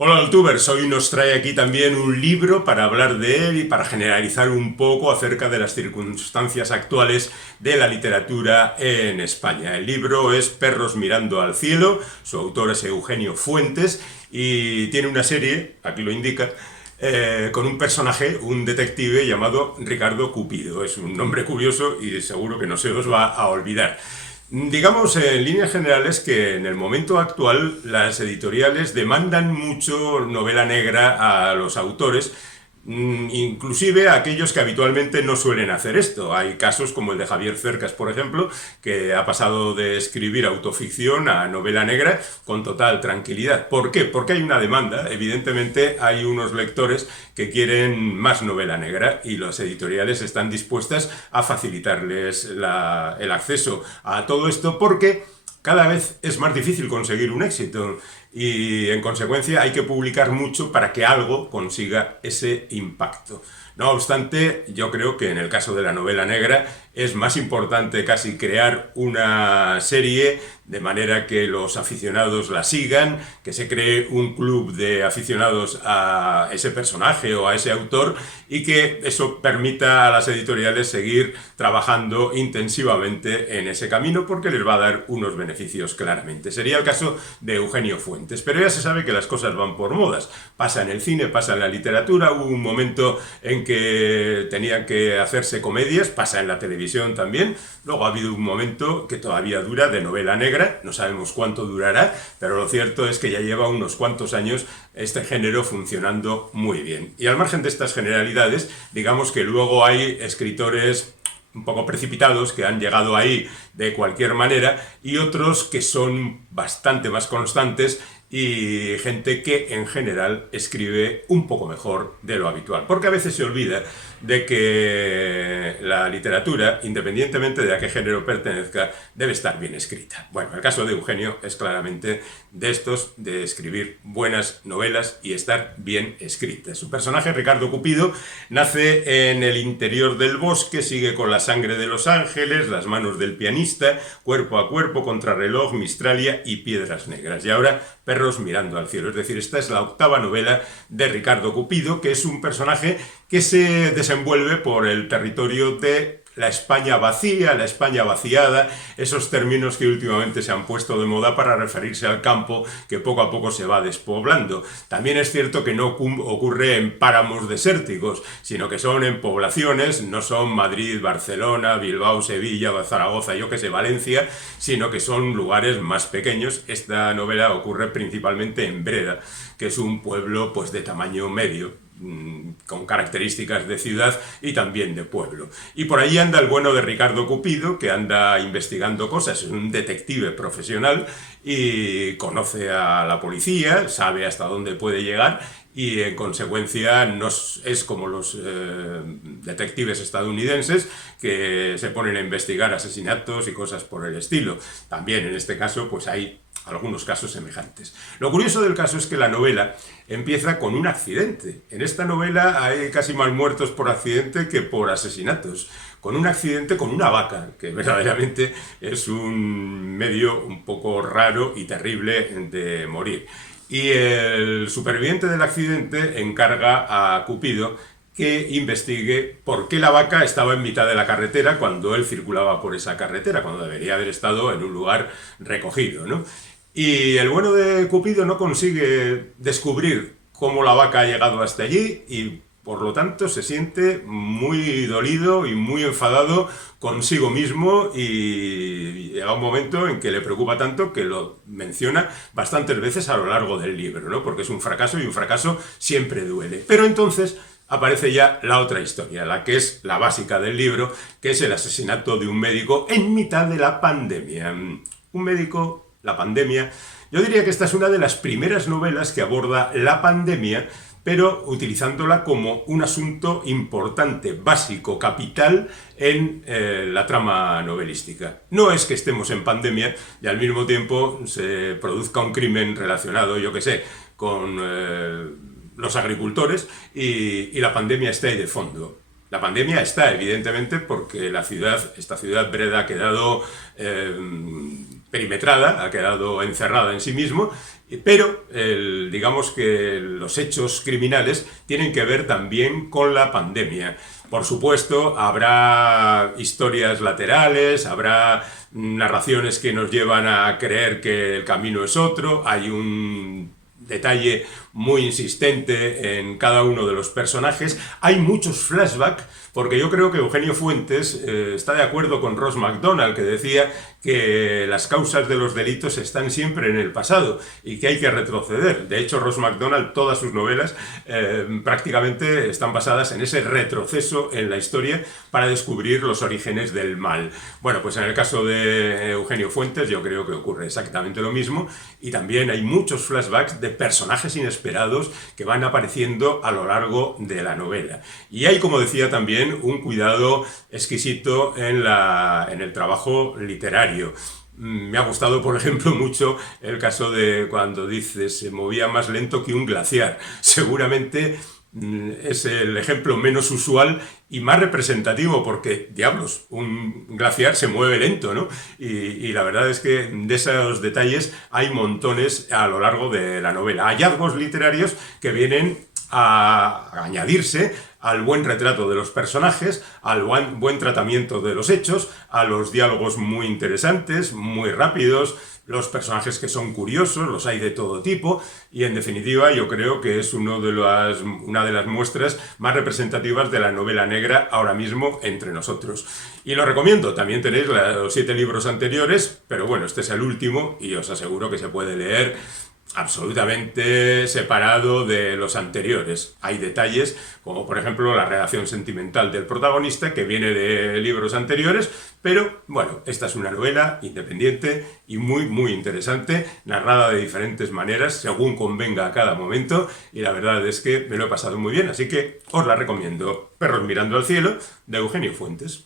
Hola Altubers, hoy nos trae aquí también un libro para hablar de él y para generalizar un poco acerca de las circunstancias actuales de la literatura en España. El libro es Perros mirando al cielo, su autor es Eugenio Fuentes y tiene una serie, aquí lo indica, con un personaje, un detective llamado Ricardo Cupido. Es un nombre curioso y seguro que no se os va a olvidar. Digamos en líneas generales que en el momento actual las editoriales demandan mucho novela negra a los autores, inclusive a aquellos que habitualmente no suelen hacer esto. Hay casos como el de Javier Cercas, por ejemplo, que ha pasado de escribir autoficción a novela negra con total tranquilidad. ¿Por qué? Porque hay una demanda. Evidentemente hay unos lectores que quieren más novela negra y las editoriales están dispuestas a facilitarles el acceso a todo esto porque cada vez es más difícil conseguir un éxito y en consecuencia hay que publicar mucho para que algo consiga ese impacto. No obstante, yo creo que en el caso de la novela negra es más importante casi crear una serie de manera que los aficionados la sigan, que se cree un club de aficionados a ese personaje o a ese autor y que eso permita a las editoriales seguir trabajando intensivamente en ese camino porque les va a dar unos beneficios claramente. Sería el caso de Eugenio Fuentes, pero ya se sabe que las cosas van por modas. Pasa en el cine, pasa en la literatura, hubo un momento en que tenían que hacerse comedias, pasa en la televisión también, luego ha habido un momento que todavía dura de novela negra, no sabemos cuánto durará, pero lo cierto es que ya lleva unos cuantos años este género funcionando muy bien. Y al margen de estas generalidades, digamos que luego hay escritores un poco precipitados que han llegado ahí de cualquier manera y otros que son bastante más constantes y gente que en general escribe un poco mejor de lo habitual. Porque a veces se olvida de que la literatura, independientemente de a qué género pertenezca, debe estar bien escrita. Bueno, el caso de Eugenio es claramente de estos, de escribir buenas novelas y estar bien escritas. Su personaje, Ricardo Cupido, nace en el interior del bosque, sigue con la sangre de los ángeles, las manos del pianista, cuerpo a cuerpo, contrarreloj, Mistralia y piedras negras. Y ahora, Perros mirando al cielo. Es decir, esta es la octava novela de Ricardo Cupido, que es un personaje que se desenvuelve por el territorio de la España vacía, la España vaciada, esos términos que últimamente se han puesto de moda para referirse al campo que poco a poco se va despoblando. También es cierto que no ocurre en páramos desérticos, sino que son en poblaciones, no son Madrid, Barcelona, Bilbao, Sevilla, Zaragoza, yo que sé, Valencia, sino que son lugares más pequeños. Esta novela ocurre principalmente en Breda, que es un pueblo pues de tamaño medio, con características de ciudad y también de pueblo. Y por ahí anda el bueno de Ricardo Cupido, que anda investigando cosas, es un detective profesional y conoce a la policía, sabe hasta dónde puede llegar y en consecuencia no es como los detectives estadounidenses que se ponen a investigar asesinatos y cosas por el estilo. También en este caso pues hay algunos casos semejantes. Lo curioso del caso es que la novela empieza con un accidente. En esta novela hay casi más muertos por accidente que por asesinatos. Con un accidente con una vaca, que verdaderamente es un medio un poco raro y terrible de morir. Y el superviviente del accidente encarga a Cupido que investigue por qué la vaca estaba en mitad de la carretera cuando él circulaba por esa carretera, cuando debería haber estado en un lugar recogido, ¿no? Y el bueno de Cupido no consigue descubrir cómo la vaca ha llegado hasta allí y por lo tanto se siente muy dolido y muy enfadado consigo mismo y llega un momento en que le preocupa tanto que lo menciona bastantes veces a lo largo del libro, ¿no? Porque es un fracaso y un fracaso siempre duele. Pero entonces aparece ya la otra historia, la que es la básica del libro, que es el asesinato de un médico en mitad de la pandemia. Un médico, la pandemia. Yo diría que esta es una de las primeras novelas que aborda la pandemia, pero utilizándola como un asunto importante, básico, capital en la trama novelística. No es que estemos en pandemia y al mismo tiempo se produzca un crimen relacionado, yo que sé, con los agricultores y la pandemia está ahí de fondo. La pandemia está, evidentemente, porque esta ciudad Breda ha quedado perimetrada, ha quedado encerrada en sí mismo, pero digamos que los hechos criminales tienen que ver también con la pandemia. Por supuesto, habrá historias laterales, habrá narraciones que nos llevan a creer que el camino es otro, hay un detalle muy insistente en cada uno de los personajes. Hay muchos flashbacks, porque yo creo que Eugenio Fuentes está de acuerdo con Ross MacDonald, que decía que las causas de los delitos están siempre en el pasado y que hay que retroceder. De hecho, Ross MacDonald, todas sus novelas prácticamente están basadas en ese retroceso en la historia para descubrir los orígenes del mal. Bueno, pues en el caso de Eugenio Fuentes yo creo que ocurre exactamente lo mismo, y también hay muchos flashbacks de personajes inesperados que van apareciendo a lo largo de la novela. Y hay, como decía, también un cuidado exquisito en el trabajo literario. Me ha gustado, por ejemplo, mucho el caso de cuando dice se movía más lento que un glaciar. Seguramente es el ejemplo menos usual y más representativo, porque, diablos, un glaciar se mueve lento, ¿no? Y la verdad es que de esos detalles hay montones a lo largo de la novela. Hallazgos literarios que vienen a añadirse al buen retrato de los personajes, al buen tratamiento de los hechos, a los diálogos muy interesantes, muy rápidos, los personajes que son curiosos, los hay de todo tipo, y en definitiva yo creo que es una de las muestras más representativas de la novela negra ahora mismo entre nosotros. Y lo recomiendo, también tenéis los 7 libros anteriores, pero bueno, este es el último y os aseguro que se puede leer absolutamente separado de los anteriores. Hay detalles, como por ejemplo la relación sentimental del protagonista, que viene de libros anteriores, pero bueno, esta es una novela independiente y muy, muy interesante, narrada de diferentes maneras, según convenga a cada momento, y la verdad es que me lo he pasado muy bien, así que os la recomiendo. Perros mirando al cielo, de Eugenio Fuentes.